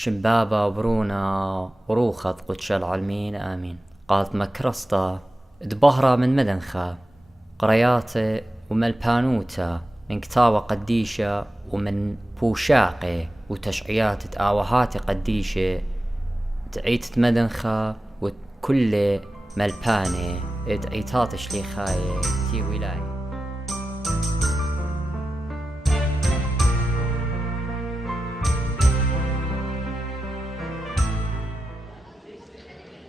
شبابة وبرونا وروخة قدش العالمين آمين. قالت مكرسطة دبهرة من مدنخة قرياتي وملبانوتا من كتابة قديشة ومن بوشاقي وتشعيات تآوهاتي قديشة تعيت مدنخة وكل ملباني تعيتات شليخاي تي ولاي.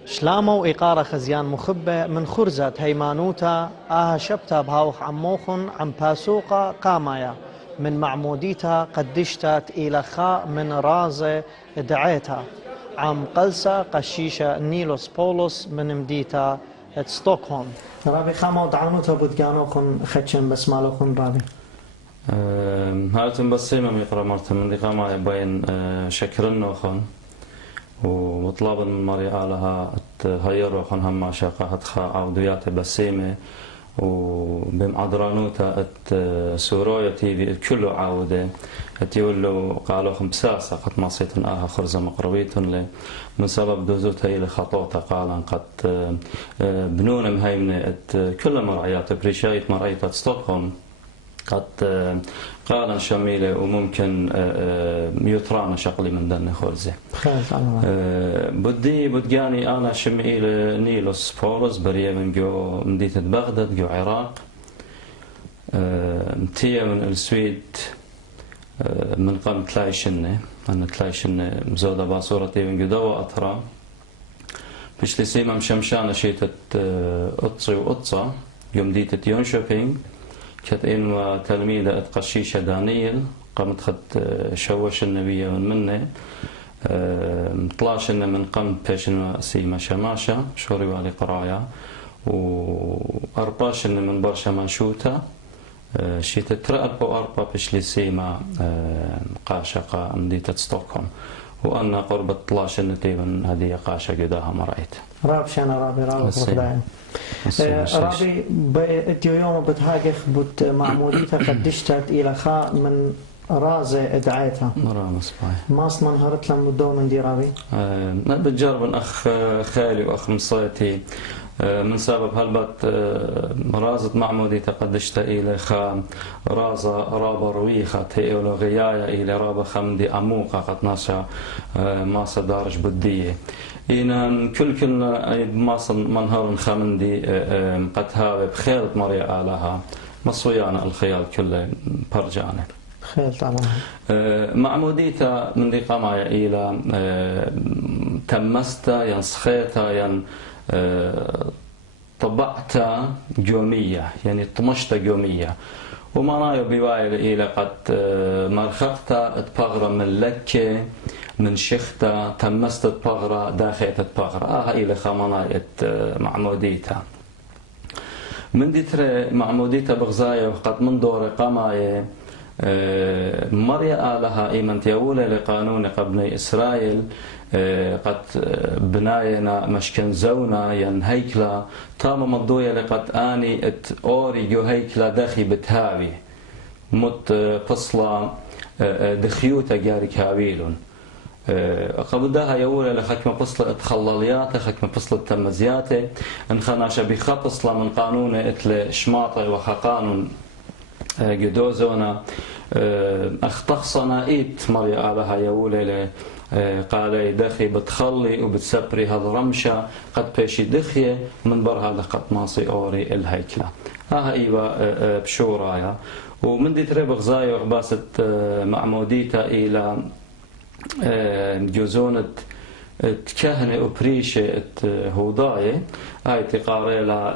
شلامة وإقارة خزيان مخبة من خرزة هيمانوتا شبتا بهاوخ عموخن عم باسوقة قامايا من معموديتا قدشتات إلى خاء من رازة دعيتا عم قلسة قشيشة نيلوس بولوس من مديتا ستوكهولم. رابي خامة ودعانوتا بودقانوخن خدشن بسمالوخن رابي هاتم بسيمة ميقرا مرتم من دي قامايا بين شكرنوخن وطلابا من مريا لها تهيروا خنهم ما شاقة خا عوديات بسيمة وبمعدرانوتا سورويا تيفي كله عودة تيولو قالوا خم بساسة قد مصيتن خرزة مقربيتن لي من سبب دوزوتا إلى خطوطة قالا قد بنون مهيمنة كل مرعيات بريشايت مرعيات ستوكهولم قد قالا شميلة وممكن يطرانا شقلي من دن خرزة بدقاني أنا شميلة نيلوس بولوس بريا من جو مدينة بغداد جو عراق تيا من السويد من قام تلايشنة أنا تلايشنة مزودة باصورتي من جو دوا أطرا بش لسيما مشمشانة شيتة أطسي وأطسا يوم ديتة يون شوبينج كانت إنوا تلميذة قشيشة دانيل قامت خد شوش النبي من منه طلاش إنه من قم بيشن سيما شماشة شوري والي قرايا وأرباش إنه من برشا منشوتا شيت ترأب وأربا بشلي سيما قاشقة مدينة ستوكهولم وأنا قرب 12 نتيبا هذه قاشة قداها مرأيت راب شانا رابي رابي بأتيو يوم بتهاجخ بت معموليتها قدشتت إلى خاء من رازة ادعيتها مرة مصباح ما اصلا هرت لهم بدو من دي رابي بتجرب أخ خالي وأخ مصيتي من سبب هلبت رازة معمودية قدشت إلى خا رازة رابا رويخة تيولو غيايا إلى رابا خمدي أموقة قد ناشا ماسا دارج بدية إن كلنا ماسا منهار خمندي قد هاوي بخيلة مريا آلها مصويانا الخيال كله برجانا خيل طبعا معموديتا من دي قمايا إلى تمستا ينسخيتا ين طبعتا جومية يعني طمشتا جومية وما رايو بوايل إلى قد مرخقتا تبغرة من لكة من شختا تمست تبغرة داخلة تبغرة إلى خمناية معموديتا من دي ترى معموديتا بغزايا وقد من دور قماية مريا آلها إيمن تيولي لقانون قبني إسرائيل قد بناينا مشكن زونا ين هيكلا تام مضوية لقد آني أوري جو هيكلا داخي بتهاوي مت فصلا دخيوتا جارك هاويلون قبلها يولي لخكمة فصل تخلليات خكمة فصل التمزيات انخناش بخطصلا من قانون اتل شماطي وخقانون جدوزونا اختخصنا ايت مريا آلها يولي قال دخي بتخلي وبتسبري هذا رمشة قد بيشي دخية من بر هذا قد ماصي أوري الهيكلة ايوه بشورايا ومن دي تريب غزايا وغباسة معموديتا إلى جوزونة تكهنة وبريشة هوداية هاي تقاريلا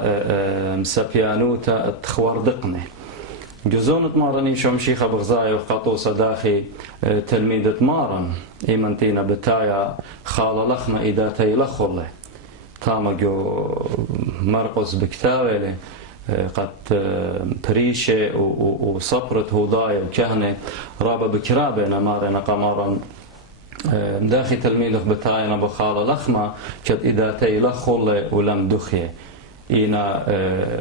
مسابيانوتا تخوردقني جزونة مارني شو مشيخة بغزايا وقطوسة داخي تلميذة مارن إيمانتينا بتايا خالة لخمة إداتي لخولة تاما جو مرقص بكتاويلي قد بريشة وصبرت هودايا وكهنة رابا بكرابة مارنا قمارا داخي تلميذة بتايا بخالة لخمة كد إداتي لخولة ولم دخية إنا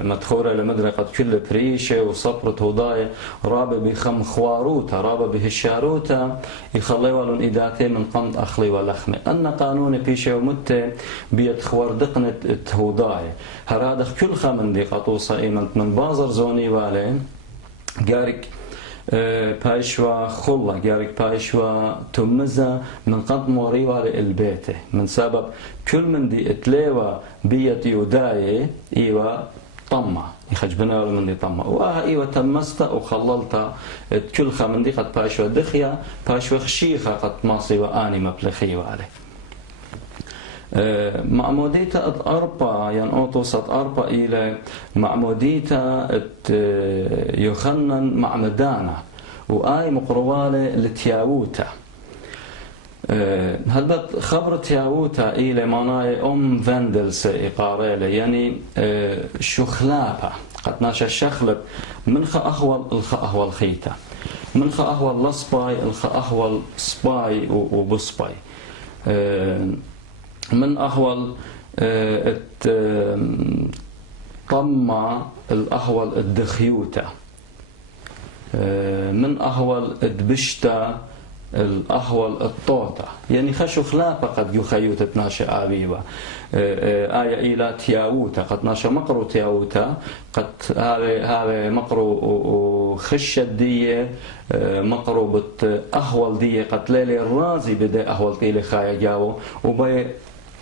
مدخورة لمدرقة كل بريشة وصبرة هضاية رابة بخم خواروتا رابة بهشاروتا يخلي ولن إداتي من قمت أخلي ولخمة أن قانون بيشة ومتة بيت خوردقنة هضاية هرادخ كل خمن دي قطوصة إيمنت من بازر زوني والين جارك بايشوا خلا جارك بايشوا تمزة من قد موريوا للبيته من سبب كل من دي اتليوا بيت يوداي ايوا طمع يخجبنا من دي طمع واه ايوا تمستا وخللتا كل خمن دي قد بايشوا دخيا بايشوا خشيخة قد ماصي واني مبلخي عليه معموديتا أربعة يعني أوتوسط أربعة إلى معموديتا يوخنن معمدانا وآي مقروالة لتياوتا هلبت خبر تياوتا إلى معناي فاندلس إقاريلة يعني شخلابة قد ناشا الشخلب من خا أخوال الخا أخوال خيتا من خا أخوال لصباي الخا أخوال سباي وبصباي من أهول طمع الأهول الدخيوتة من أهول الدبشتة الأهول الطوطة يعني خشو خلافة قد يخيوتة ناشا آبيبا آية إلى تياوتا قد ناشا مقرو تياوتا قد هذا مقرو خشة دية مقرو بت أهول دية قد ليلي الرازي بدأ أهول تيلي خايا جاو وبي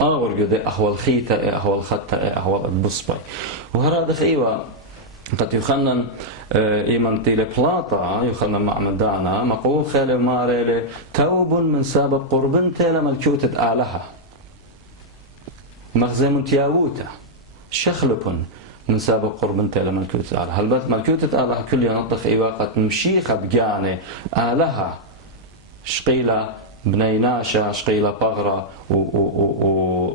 أغر جدا أهول خيتا أهول خطة أهول البصبي وهذا خيوة قد يخنن إيمان تيلي بلاطة يخنن معمدانا مقول خيلي ماريلي توب من سبب قربن تيلي ملكوتة آلها مخزم تياوتا شخلبن من سبب قربن تيلي ملكوتة آلها هل ملكوتة آلها كل ينطق إيوا قد مشيخة بجاني آلها شقيلة بنيناشا شقيلة بغرة و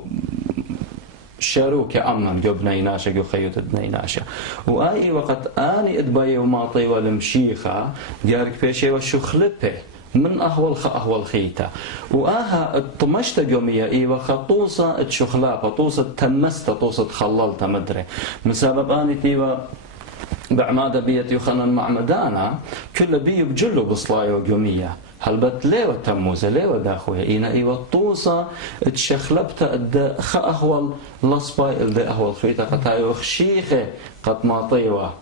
شاروك أمن جو بنيناشا جو خيوت بنيناشا وآي وقت آني إدباي وماطي والمشيخة ديارك بيشي وشخلبه من أهول أهول خيتا وآها الطمشت جومية إيوة خطوصة تشخلابة طوصة تمست طوصة خللت مدري من سبب آني تيوة بعمادة بيت يخنن معمدانا كل بيو بجلو بصلاية وجومية هلبت ليه تموزة ليه داخوية إينا إيوة طوصة تشخلبت أد خأهول لصباي الدي أهول خيتا قطايو خشيخة قد ماطيوة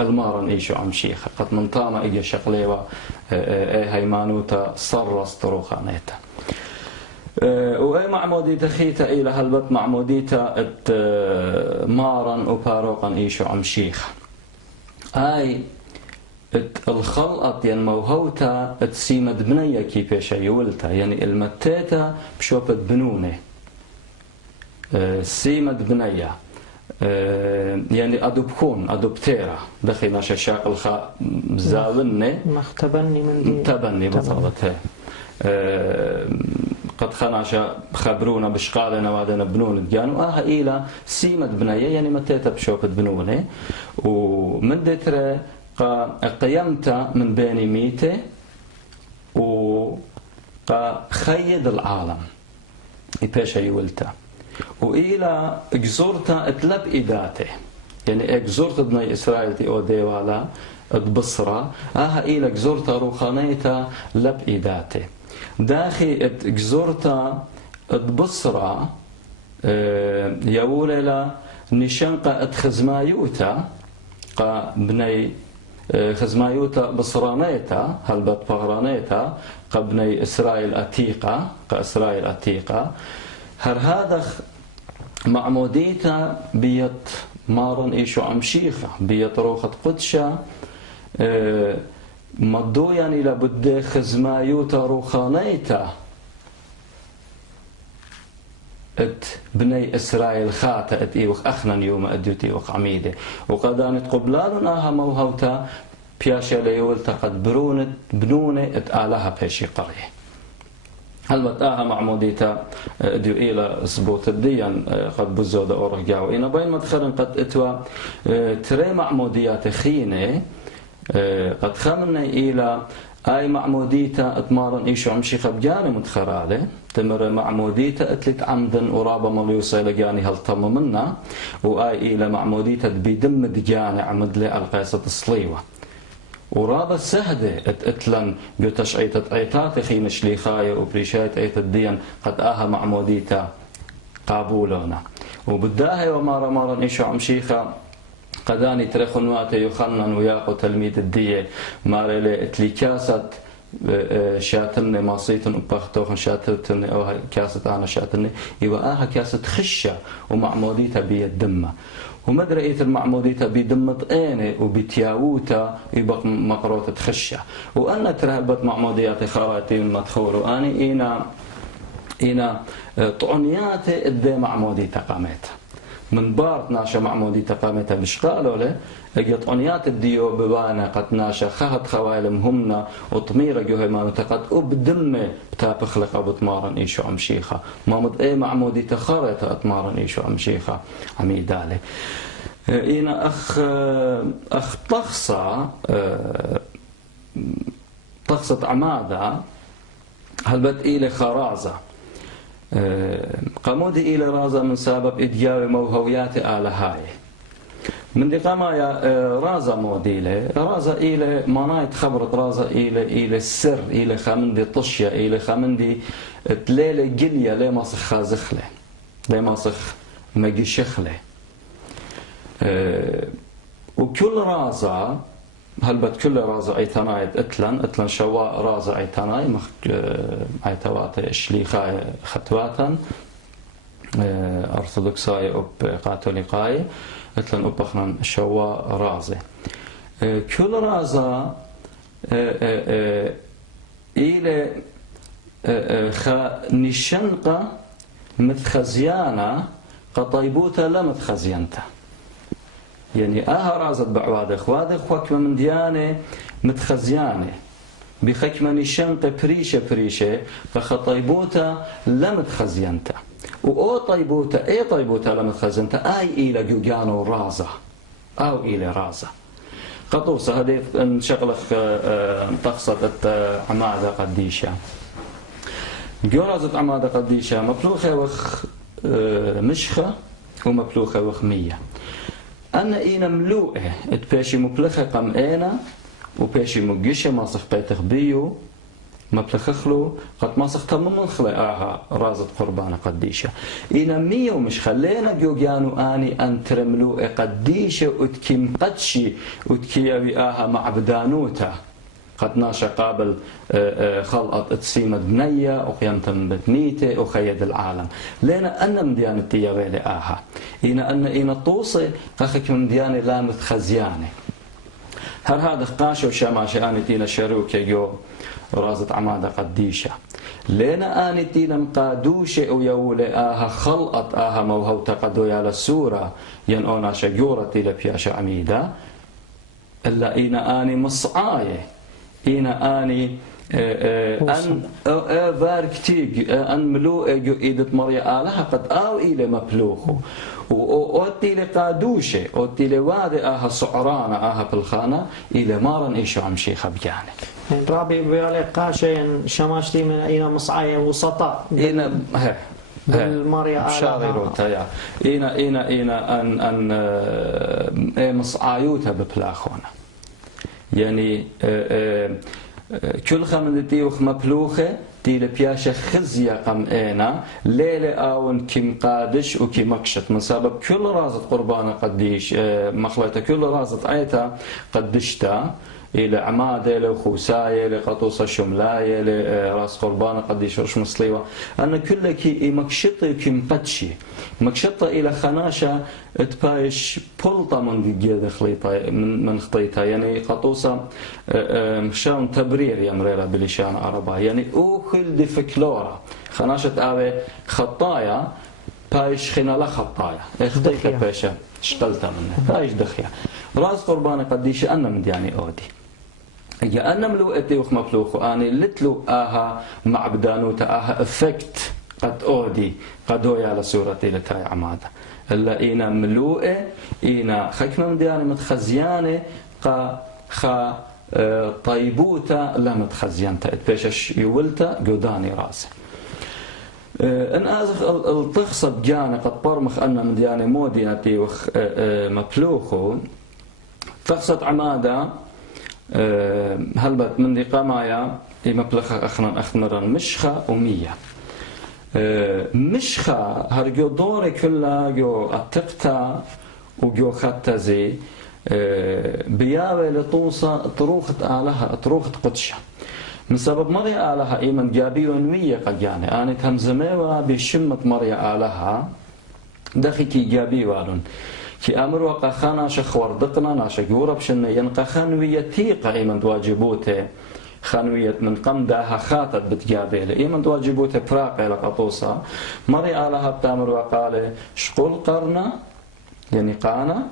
المارن إيشو عم شيخة قد منطامة إيجا شقليوة هيمانوتا صرص طروخانيتا وأي معموديتا خيتا إلى هلبت معموديتا مارن وباروقا إيشو عم شيخة أي الخلقت يعني موهوتا تسيمت بنية كيفاش يولتا يعني المتاتا بشوفت بنونة سيمت بنية يعني أدوبكون أدوبتيرا دخي ناشا شاق الخاء زاولني مختبني من دي تبني بالضبط قد خناشا خبرونا بشقالنا وادنا بنون ديانو إلى سيمت بنية يعني متاتا بشوفت بنونة ومن دترة قيمت من بين ميته وخيد العالم يباشا يولتا وإلى اجزورتا اتلب إداته يعني اجزورتا بني إسرائيل تي أودي والا اتبصرة إلى اجزورتا روخانيتا لب إداته داخي اجزورتا اتبصرة يولي نشنقة اتخزمايوتا بني خزمايوتا بصرانيتا هلبت بغرانيتا قبني إسرائيل أتيقة كإسرائيل أتيقة هر هذا معموديتا بيت مارن إيشو عمشيخة بيت روخة قدشة مدو يعني لابد خزمايوتا روخانيتا بني إسرائيل خاتا إيوخ أخنن يوم أدوتي وخ عميدة وقدانت قبلان آها موهوتا بياشا ليولتا قد بنونة آلها بيشي قرية هلبت آها معموديتا ديو إلى سبوت الديان قد بزودة أورجاو إنا بين مدخل قد اتوا تري معموديات خينة قد خمنا إلى اي معموديتا اتمارن ايشو عمشيخة بجاني متخرالة تمر معموديتا اتلت عمدا ورابا مليوصي لجاني هل تم منا واي الى معموديتا بيدم دجاني عمد لي القيسة الصليوة ورابا السهدة اتلن بتشعيت عيتات خين شليخاية وبريشايت عيت الدين قد اها معموديتا قابولونا وبداها ومارا مارا ايشو عمشيخة قداني ترخنواتي يخنن وياقو تلميذ الدية مارلي اتلي كاسة شاتني ماصيتن وبختوخن شاتتني او كاسة انا شاتني يبقى اها كاسة خشة ومعموديتها بيدمة ومدري ايت المعموديتها بيدمت ايني وبتياوتا يبقى مقروطة خشة وانا ترهبت معمودياتي خراتي المدخول واني اينا طعنياتي ادي معموديتها قامتها من بارت ناشا معموديتها قامتها بشقالو له اجت طعنيات الديو ببانا قد ناشا خهت خوالم همنا وطميرة جوهيمانو تقد وبدمه بتابخ لقا بتمارن ايشو عمشيخة مامد اي معموديتها خرطة اتمارن ايشو عمشيخة عميدالي اينا اخ طخصة عمادة هلبت إلى خرازة قمودي إلى رازة من سبب إدياوي موهويات آل هاي من دي قمايا رازة موديلة رازة إلى منايت خبرت رازة إلى السر إلى خمندي طشية إلى خمندي تليلة جلية لي ماسخ خازخلة لي ماسخ مجيشخلة وكل رازة هلبت كل رازة عيتناي اتلن شواء رازة عيتناي عيتوات اشليخاي ختواتا ارثوذكساي اب كاثوليكاي اتلن ابخنا شواء رازة كل رازة الى نشنقة متخزيانة قطيبوتا لا متخزيانتا يعني رازت بعوادخ وادخ وكما من ديانة متخزيانة بخكمة نشنق بريشة فخطيبوتا لم تخزينتا وأو طيبوتا أي طيبوتا لم تخزينتا أي إلى جوجانو رازة أو إلى رازة قطوسة هذه انشغلخ تخصت عمادة قديشة جورازة عمادة قديشة مبلوخة وخ مشخة ومبلوخة وخ مية أنا إينا ملوءة اتباشي مبلخة قم إينا وباشي مجيشة ماسخ بيتخ بيو مبلخخلو قد ماسخ تمام خلقاها رازة قربانة قديشة إينا مية ومش خلينا جوجانو آني أن ترملوءة قديشة وتكيم قدشي وتكيوي آها مع بدانوتا قد ناشا قابل خلقت اتسيمة بنية وقيمت بتنيته وخيد العالم لأن أنا مديانة تيوالي آها إينا طوصي قاخك من ديانة لامت خزيانة هر هذا قاشو شاماشي آني تينا شروكي جو رازة عمادة قديشة لأنا آني تينا مقادوشة ويولي آها خلقت آها موهوتا قدويا للسورة ينقونا شجورة تيلا بياشا عميدة إلا إينا آني مصعاية إينا آني أن فاركتيج أن ملوء جو إيدة مريا آلها قد آو إلى مبلوخه وأوتي لقادوشة أوتي لوادي آها صعرانة آها بالخانة إلى مارن إيشو عمشي خبياني رابي بيالي قاشين شماشتي من إينا مصعاية وسطاء إينا بالمريا شاريروتا يا إينا أن مصعايوتها ببلاخونا يعني كل خمدتي وخ مبلوخة تي لبياشة خزية قم اينا ليلة آون كم قادش وكي مكشت من سبب كل رازة قربانة قديش مخلطة كل رازة عيتا قدشتا إلى عمادة إلى خوساية إلى قطوسة شملاية إلى راس قربانة قديش رش مصليوة أنا كل كي مكشطة كي مقدشي مكشطة إلى خناشة تبايش بلطة من جيد خليطة من خطيتها يعني قطوسة مشان تبرير يا مريرة بلشان عربا يعني أوكل دي فكلورة خناشة آوي خطايا بايش خنالة خطايا خطيتها بايشة اشتلتها منها بايش دخيا راس قربانة قديش أنا مدياني أودي يا أنا ملوءتي وخ مفلوخ وأنا لتلو آها مع بدانوتا آها افكت قد أودي قدويا على صورتي لتاي عمادة إلا إينا ملوءة إينا خكمة مدياني متخزيانة خا طيبوتا لمت خزينتا بيشش يولتا قداني راسه ان ازخ التخص بجانا قد برمخ ان من دياني مودياتي وخ مبلوخو تخصت عماده هلبت من دي قمايا مبلخ اخنرا مشخه ومية مشخه هرجو دوري كلها جو التقتا وجو ختزي بياوي لطوصة طروخة آلها طروخة قدشة من سبب مريا آلها إيمن جابي ونوية قد يعني أنا تهمزميوها بشمة مريا آلها دخي كي جابي والون كي أمر وقا خانا شخور دقنا ناشا جورب شنة ينقى خانوية تيقى إيمن تواجبوته خانوية من قم داها خاطت بتجابي إيمن تواجبوته براقي لقطوصة مريا آلها بتامر وقاله شقول قرنا يعني قانا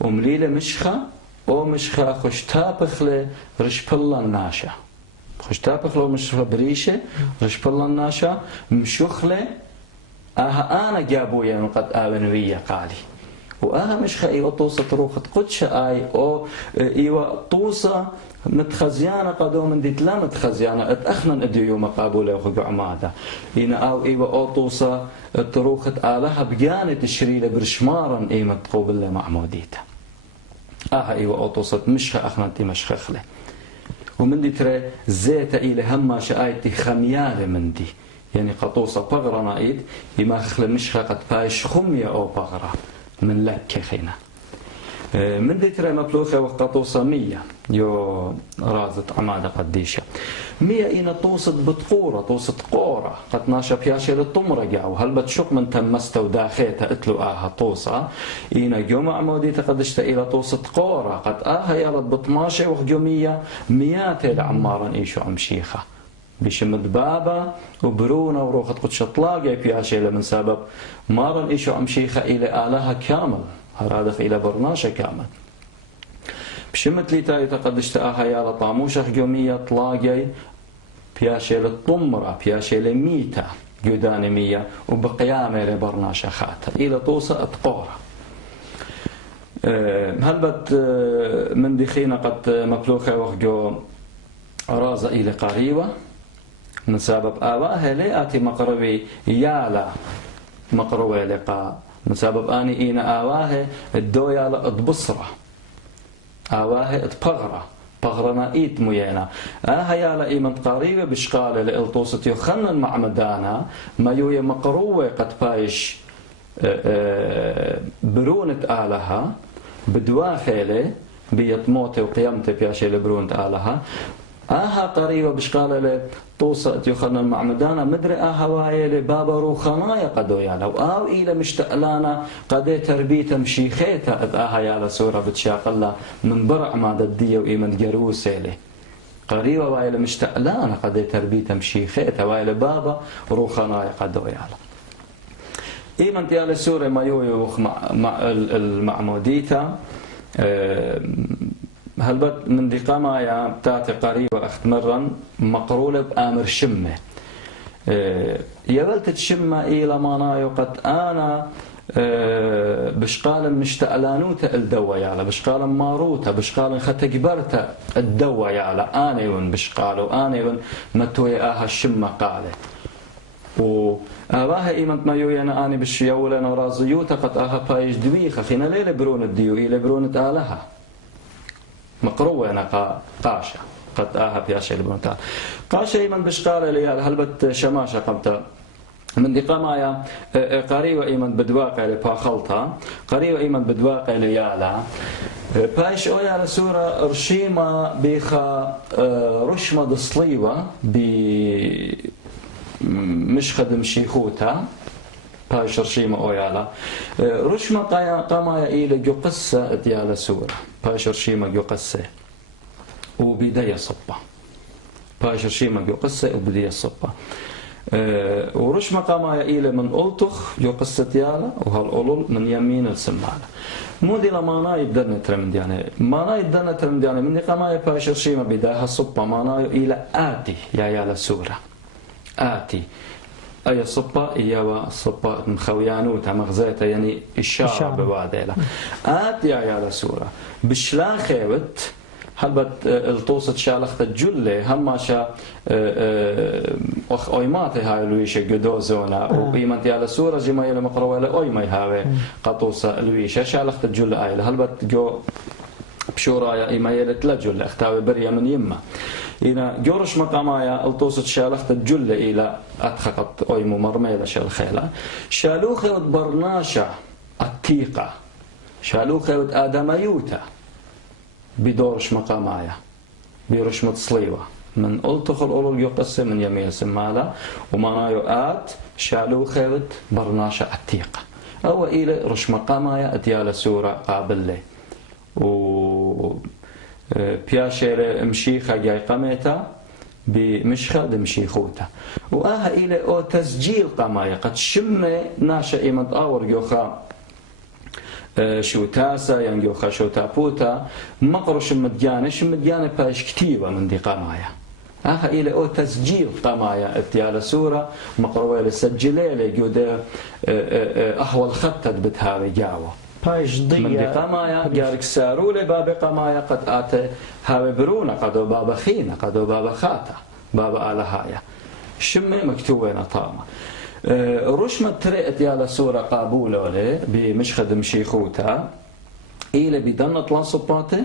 ومليلة مشخة أو مشخة خشتابخلة رشبلا الناشا خشتابخلة ومشخة بريشة رشبلا الناشا مشخلة أنا جابوا يعني قد آبنوية قالي مشخة إيوة طوسة روخة قدشة أو إيوة طوسة متخزيانة قدوم من ديت لا متخزيانة اتأخنا اديو مقابولة وخقو عمادة إينا أو إيوة أوطوسة تروخة آلها بجانة تشريلة برشمارا إيمة تقوبلة معموديته إيوة أوطوسة مشخة أخنا انتي مشخخلة ومن دي ترى زيتا إلى هما شآيتي خميالة من دي يعني قطوسة بغرة نايد إما خخلة مشخة قد بايش خمية أو بغرة من لك خينا من دي ترى مبلوخة وقطوصة 100 يو رازت عمادة قديشة 100 إينا توصد بتقورة توصد قورة قد ناشا بياشي للطمرة جاو هل بتشق من تمسته وداخيته اتلو طوصة إينا جو عمودية قدشت إلى توصد قورة قد يالت بطماشة وخجو 100 مياتي لعمارا إيشو عمشيخة بشمد بابا وبرونة وروخة قدش طلاقي بياشي من سبب مارا إيشو عمشيخة إلى آلها كامل هرادخ إلى برناشة كامل بشمت لي تاي تقدشت يا لطاموشة يومية طلاقي بياشي للطمرة بياشي لميتة جداني 100 وبقيامة لبرناشة خاطة إلى توصة اتقورة هل بت من دخينا قد مبلوخة وخجو رازة إلى قريبة من سبب آبائها ليأتي مقربي يالا مقروي لقاء من سبب أني إينا آواه الدويا لأتبصرة آواه اتبغرة بغرنا إيت ميانا هيالا إيمن قريبة بشقالة لإلطوسة يخنن مع مدانا ما يويا مقروي قد بايش برونة آلها بدواخلة بيتموت وقيامته بياشي لبرونة آلها قريبة بشقالة توصة يخنن مع مدانا مدري واي لبابا روخنايا قدو يالا أو إلى مشتقلانا قد تربية مشيخيتا يالا سورة بتشاقلا من برع ما ددية وإيمن جروسة له قريبة واي لمشتقلانا قد تربية مشيخيتا واي لبابا روخنايا قدو يالا إيمن يالا سورة ما يويوخ مع المعموديتا هلبت من دي قمايا بتاعتي قريبة أختمرا مقرولة بآمر شمة يبلت تشمة إلى مانايو قد أنا بشقال مشتقلانوتا الدوا يالا بشقال ماروتا بشقال ختجبرتا الدوا يالا آنيون بشقال وآنيون متوي الشمة قالة وآباها إيمانت ما يوينا آني بشيولنا رازيوتا قد بايش دويخة خينا ليلة برون الديو إلى برون آلها مقروة أنا قاشة قد بياشي لبنتها قاشة إيمن بشقالة ليال هلبت شماشة قمت من دي قمايا قريبة إيمن بدواقع لباخلطها قريبة إيمن بدواقع ليالا بايش أويا لسورة رشيمة بيخا رشمة دصليوة مش خدم شيخوتها بايش رشيمة أويالا رشمة قمايا إيلة جو قصة ديالا سورة بايش رشيمة جو قصة وبداية صبة بايش رشيمة جو قصة وبداية صبة ورشمة قمايا إيلة من ألطخ جو قصة ديالا وهالأولول من يمين السمالة مودي لما يبدأ نترمد يعني ما يبدأ نترمد يعني من قمايا بايش رشيمة بداية صبة ما إيلة آتي يا سورة آتي أي صبة إياه صبة مخويانوتها مغزيتها يعني الشعب بواديلا آت يا سورة بشلا خيوت هلبت الطوسة شالخت الجلة هم شا أويماتي هاي لويشة جدوزونا وبيمنتي على سورة جماعة المقروة لأويمي هاي قطوسة لويشة شالخت الجلة آيلة هلبت جو بشورايا إيمايلت لجلة اختاوي بريا من يما إنا جورش مقامايا الطوسة شالخت الجلة إلى أدخقت أويمو مرميلة شالخيلة شالوخة برناشة التيقة شالوخة آدميوتا بدورش مقامايا بيرش متصليوة من ألتخل أولو يقسم من يمين سمالا ومنايو آت شالوخة برناشة التيقة أو إلى رش مقامايا أتيال سورة قابل لي و بياشير مشيخة جاي قميتا بمشخة دمشيخوتا وآها إلى أو تسجيل قمايا قد شمي ناشا إيمت آور يوخا شو تاسا يعني يوخا شو تابوتا مقرش مديانة باش كتيبة من دي قمايا آها إلى أو تسجيل قمايا اتيال سورة مقروة لسجلي لجودة أحوال خطة بتهاوي جاوة من دي قمايا جارك سارو لباب قمايا قد آت هاوي برونا قدو بابا خينا قدو بابا خاتا بابا آلهايا شمي مكتوبين طامة رشمة تريت يالا سورة قابولة ولي بمشخد مشيخوتا إلى بدنة لاصباتي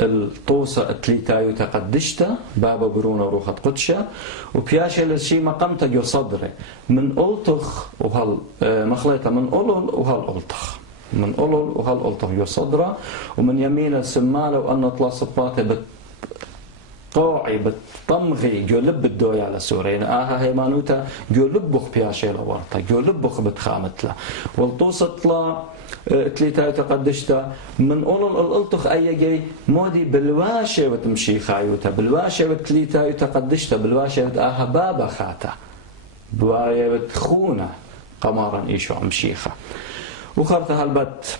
الطوسة التليتايو تقدشتا بابا برونا وروخة قدشة وبياشي لشي مقامتا جو صدري من ألطخ وهال مخليطة من أولول وهال ألطخ من أولول وهال ألطخ جو صدرة ومن يمين السمالة وأن لاصباتي قوعي بالطمغي جو لب الدوي على سورين آها هيمانوتا جو لبخ بياشي لورطة جو لبخ بتخامت له والطوسط لا تليتا تقدشتا من أولو الألطخ أي جاي مودي بالواشة وتمشي خايوتا بالواشة وتليتا تقدشتا بالواشة آها بابا خاتا بواية وتخونة قمارا إيشو عمشيخة وخرطة هالبت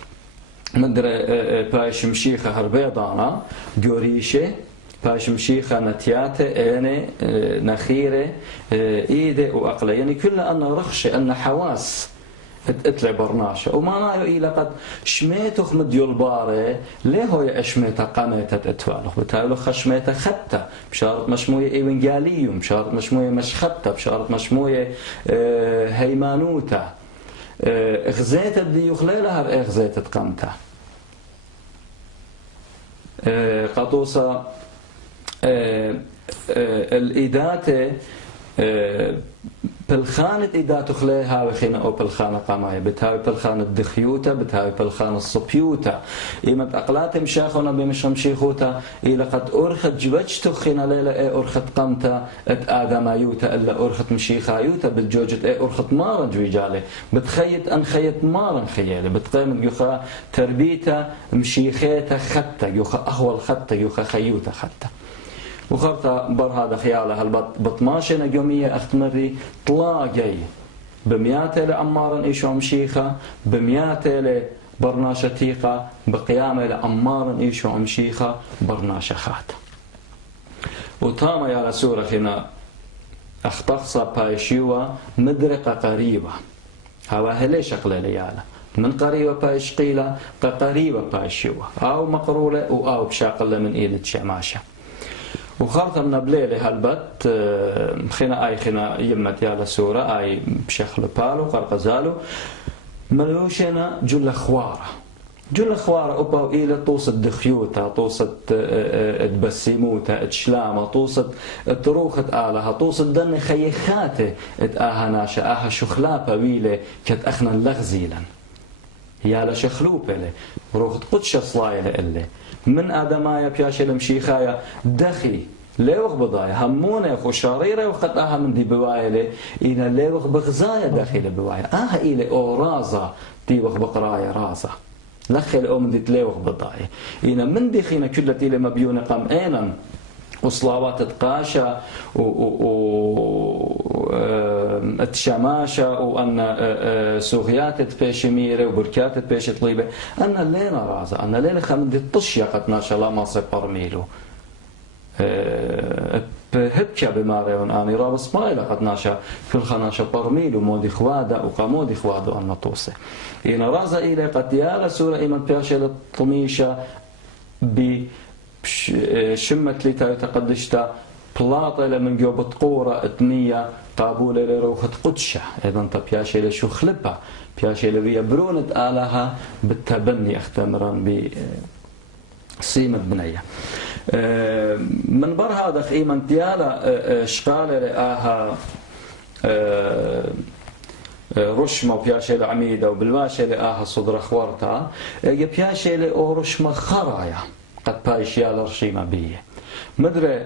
مدري بايش مشيخة هربيضانا جوريشة باش مشيخة نتياتة إني نخيرة إيدة وأقلة يعني كل أن رخشة أن حواس اتلع برناشة وما نايو إلى قد شميتوخ مديو البارة ليه هو يشميتا قاميتا اتوالوخ بتايلو خشميتا خطة بشارة مشموية إيوانجاليوم بشارة مشموية مشخطة بشارة مشموية هيمانوتا اغزيتا دي يخليلها بإغزيتا قامتا قطوسة الإداتة بالخانة إداتة خليها وخينا أو بالخانة قماية بتهاوي بالخانة الدخيوتة بتهاوي بالخانة الصبيوتة إيمة أقلات مشاخونا بمشرم شيخوتا إلى قد أرخت جبجتو خينا ليلة أرخت قمتا ات آدمايوتا إلا أرخت مشيخايوتا بالجوجت أرخت مارا جويجالي بتخيط أن خيط مارا خيالي بتقيم يوخا تربيتا مشيخيتا خطة يوخا أهوال خطة يوخا خيوتا خطة وخرطة بر هذا خيالها البطماشة نجومية أختمري طلاقي بمياتي لعمارا إيشو مشيخة بمياتي لبرناشة تيقة بقيامة لعمارا إيشو مشيخة برناشة خات وطامة يا سورة خنا اختخصة بايشيوة مدرقة قريبة هوا هلي شقلة ليالا من قريبة بايشقيلة قريبة بايشيوة أو مقرولة أو بشاقلة من إيدة شماشة وخارطة من بليلة هالبت خنا أي خنا يمت يالا سورة أي بشيخ لبالو قرقزالو ملوشنا جل خوارة أبا إلى طوسة دخيوتا طوسة تبسيموتا تشلامة طوسة تروخة آلها طوسة دن خيخاتة آها ناشا آها شخلابة ويلة كت أخنا اللغزيلا يالا شخلوبة لي روخة قدشة صلاية لإلي من آدمايا بياشي لمشيخايا دخي ليوخ بضايا همونة يخو شريرة وقد آها من دي بوايا لي إنا ليوخ بغزايا داخل بوايا آها إلي أو رازا ديوخ بقرايا رازا لخل أو من دي تليوخ بضايا إنا من دي خينا كلة إلي مبيونة قام إينا وصلاوات تقاشا التشماشة وأن سوغيات تبيش ميرة وبركات تبيش طليبة أن الليلة رازة أن الليلة خمن دي الطشية قد ناشا لا ما سيبر ميلو بهبكة بماريون آني رابس مايلة قد ناشا كل خناشا برميلو مودي خوادا وقامودي خوادو أن نطوسي إن رازة إلي قد يالا سورة إيمان بياشة للطميشة شمت لي تقدشتا بلاطة لمن جو بتقورة اتنية قابولة لروخة قدشة ايضا بياشي لشو خلبها بياشي لبيا برونة آلها بالتبني اختمرا بصيمة بنية من بر هذا خيمة ديالا شقالة لآها رشمة وبياشي لعميدة وبالباشي لآها صدر خوارتا بياشي لأو رشمة خرايا قد بايش يالا رشيمة بيه مدري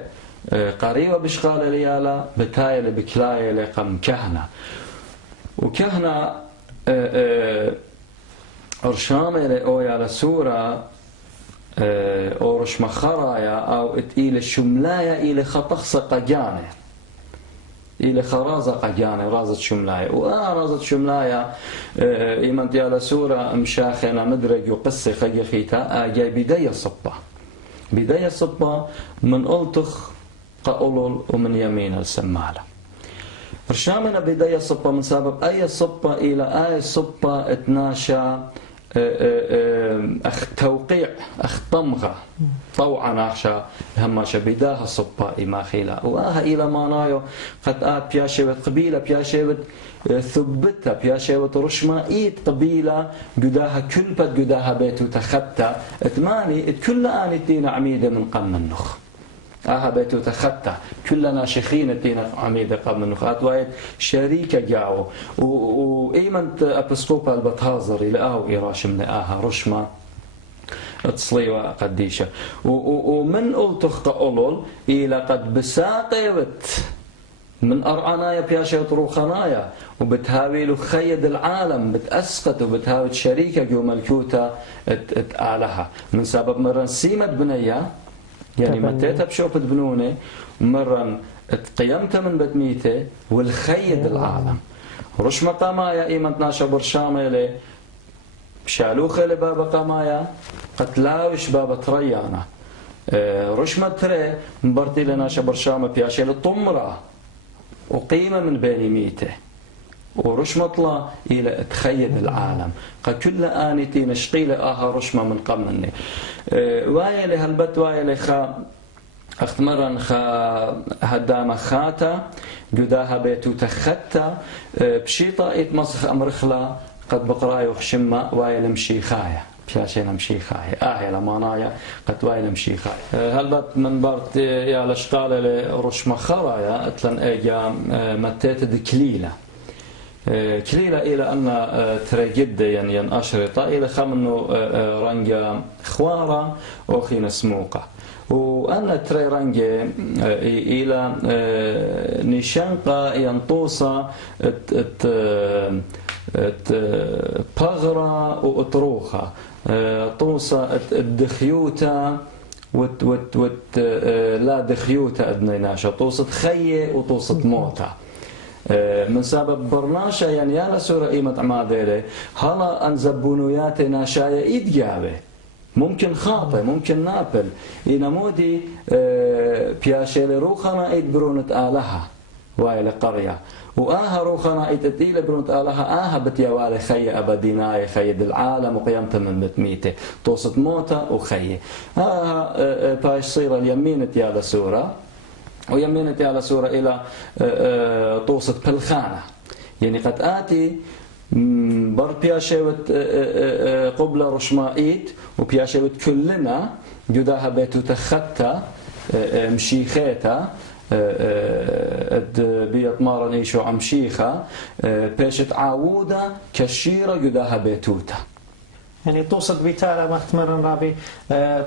قريبة بشقالة ليالا بتايلة بكلاية لقم كهنة وكهنة أرشامة لأو يالا سورة أو رشمة خرايا أو إلى شملايا إلى خطخصة قجانة إلى خرازة قجانة رازة شملايا رازة شملايا إيمان ديالا سورة مشاخنا مدرج وقصة خيخيتا جاي بداية صبة بداية صبة من ألتخ قأولول ومن يمين السمالة رشامنا بداية صبة من سبب أي صبة إلى أي صبة اتناشى أخ توقيع أخ طمغة طوعا أخشى هماشا بداها صبة إما خيلا وآها إلى مانايو قد بياشيوت قبيلة بياشيوت ثبتها بياشيوت رشما إيد قبيلة قداها كلبت قداها بيتو تخطى اتماني كل آن تينا عميدة من قم النخ بيتو تخطى كلنا شيخين تينا عميدة قبل النخات وايد شريكة جاو وإيمنت أبسكوبا البتهازر إلى إيراش من رشمة تصليوة قديشة ومن ألتخ قأولول إلى قد بساقيوت من أرعنايا بياشا وطروخنايا وبتهاويلو خيد العالم بتأسقط وبتهاوي شريكة جو ملكوتا اتآلها من سبب مرن سيمة بنية يعني متيتها بشوفة بنونة مرن اتقيمتها من بتميته والخيد العالم رشمة قامايا إيمان تناشا برشامة لي شالوخة لبابا قامايا قتلاوش بابا تريانا رشمة تري مبرتي لناشا برشامة بياشي للطمرة وقيمة من بين ميته ورشمة طلا إلى تخيد العالم كل آنتي نشقيل رشمة من قمني وايلي هالبت وايلي خا اختمرن خا هدام خاتا جداها بيتو تختا بشيطة يتمسخ أمرخلا قد بقراي وخشمة وايلي مشيخايا بياشينا مشيخايا يا لمانايا قد وايلي مشيخايا هالبت من برت يا لشقالة لرشمة خرايا اتلن ايجا متيت دكليلة كليلة إلى أن ترى جدا يعني أشرطة إلى خمنو رنجا خوارة وخين سموقة وأن ترى رنجا إلى نشانقة ينطوصة بغرة وأطروخة طوصة الدخيوتة لا دخيوتة أدنيناشا طوصة خية وطوصة موتة من سبب برناشا يعني يا سورة إيمة عماديلي هلا أن زبونيات ناشايا إيدجابه ممكن خاطئ ممكن نابل إنمودي بياشيلي روخنا إيد برونة آلها وايل قرية روخنا إيد تيل برونة آلها بتيوالي خي أبديناي خيد العالم وقيمته من بتميته توسط موتة وخي باش صير اليمين يا سورة ويمينتي على سورة إلى طوسة بلخانة يعني قد آتي بر بياشيوت قبل رشمائيت وبياشيوت كلنا جداها بيتو تخطى مشيخيتا بيت مارن إيشو عمشيخة بيشت عاودة كشيرة جداها بيتوتا يعني توصد بيتالا ما تمرن رابي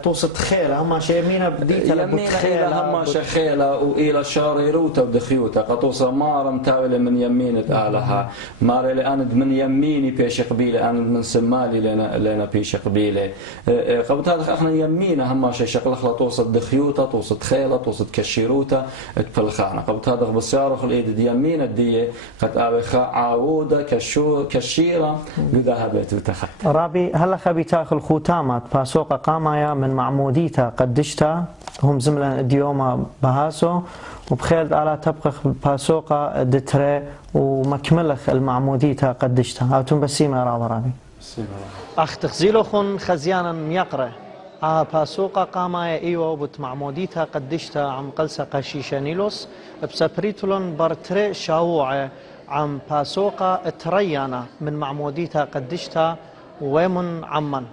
توصد خيلة هما يمينة بديتها يمينة هما خيلة وإلى شاريروتا ودخيوتا قطوصة مارم تاولي من يمينة آلها ماري لأند من يميني بيش قبيلة أند من سمالي لنا بيش قبيلة قبل هذا احنا يمينة هما شقلخلا توصد دخيوتا توصد خيلة توصد كشيروتا تبلخانة قبل هذا بسيارة الإيد دي يمينة دي قد آبخا عاودة كشيرة قدها بيتو تخت رابي هلا خبي تاخل خوتامات باسوق قامايا من معموديتا قدشتا هم زملا ديوما بهاسو وبخيل على تبقى باسوق دتري ومكملخ المعموديتا قدشتا هاتون بسيمة رابي أخ تخزيلو خن خزيانا يقرأ باسوقا قامايا إيوه بت معموديتا قدشتا عم قلسا قشيشا نيلوس بسبريتولون برتري شاوعة عم باسوقا تريانا من معموديتا قدشتا ومن عمان